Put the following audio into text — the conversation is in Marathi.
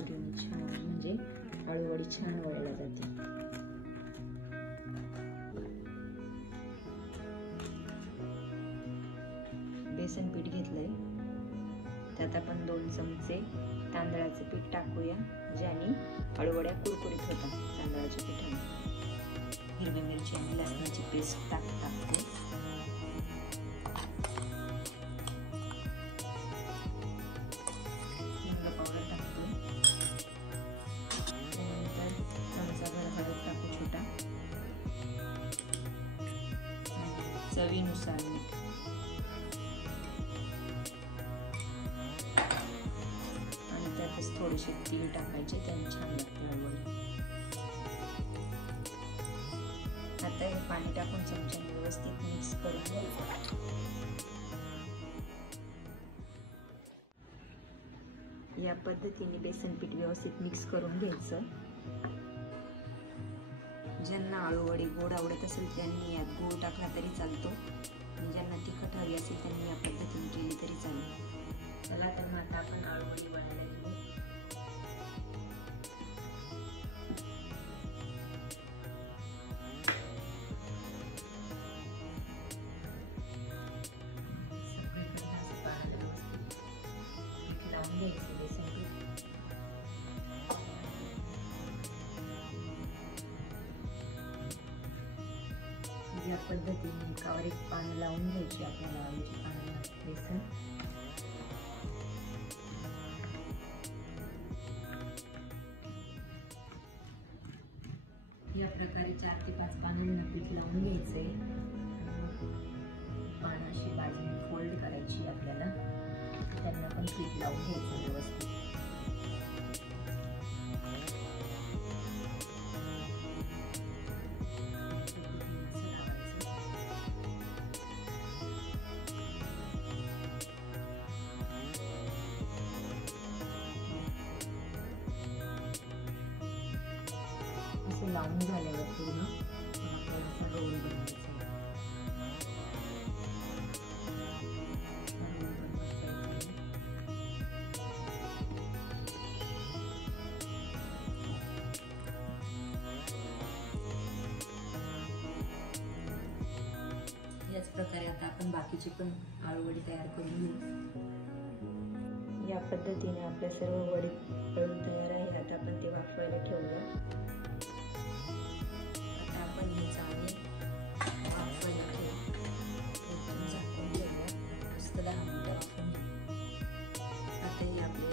कुरकुरीने छान म्हणजे आळूवडी छान वळल्या जाते. बेसन पीठ घेतलंय, त्यात आपण 2 चमचे तांदळाचे पीठ टाकूया, ज्याने आळूवड्या कुरकुरीत होतात. तांदळाच्या पिठाने हिरवी मिरची आणि लसणाची पेस्ट टाकते. हिंग पावडर टाकतो. त्यानंतर चमचाभर हळद टाकू छोटा, चवीनुसार मीठ. आणि त्यातच थोडेसे तीळ टाकायचे, त्याने छान लागते आळूवडी. आता हे पाणी टाकून चमच्याने व्यवस्थित मिक्स करून घ्यायचं. या पद्धतीने बेसन पीठ व्यवस्थित मिक्स करून घ्यायचं. ज्यांना आळूवडी गोड आवडत असेल त्यांनी यात गूळ टाकला तरी चालतो, आणि ज्यांना तिखट हवी असेल त्यांनी या पद्धतीने केली तरी चालेल. चला तर मग आता आपण आळूवडी वळायला घेऊ. लावून घ्यायचं बेसन पीठ. या पद्धतीने एकावर एक पानं लावून घ्यायची आपल्याला आळूची पानं बेसन. या प्रकारे 4 ते 5 पानांना पीठ लावून घ्यायचंय. पानं अशी बाजूने फोल्ड करायची आपल्याला, त्यांना पण पीठ लावून घ्यायचं व्यवस्थित. असं लावून झाल्यावर पूर्ण आपल्याला रोल बनवायचा. याच प्रकारे आता आपण बाकीची पण आळूवडी तयार करून घेऊ. या पद्धतीने आपल्या सर्व वडी तळून तयार आहे. आता आपण ते वाफवायला ठेवूया. आता आपण हे चाळणी वाफवायला ठेवू. झाकून ठेवूया. मस्त 10 मिनिटं वाफवून घेऊ. आता ही आपली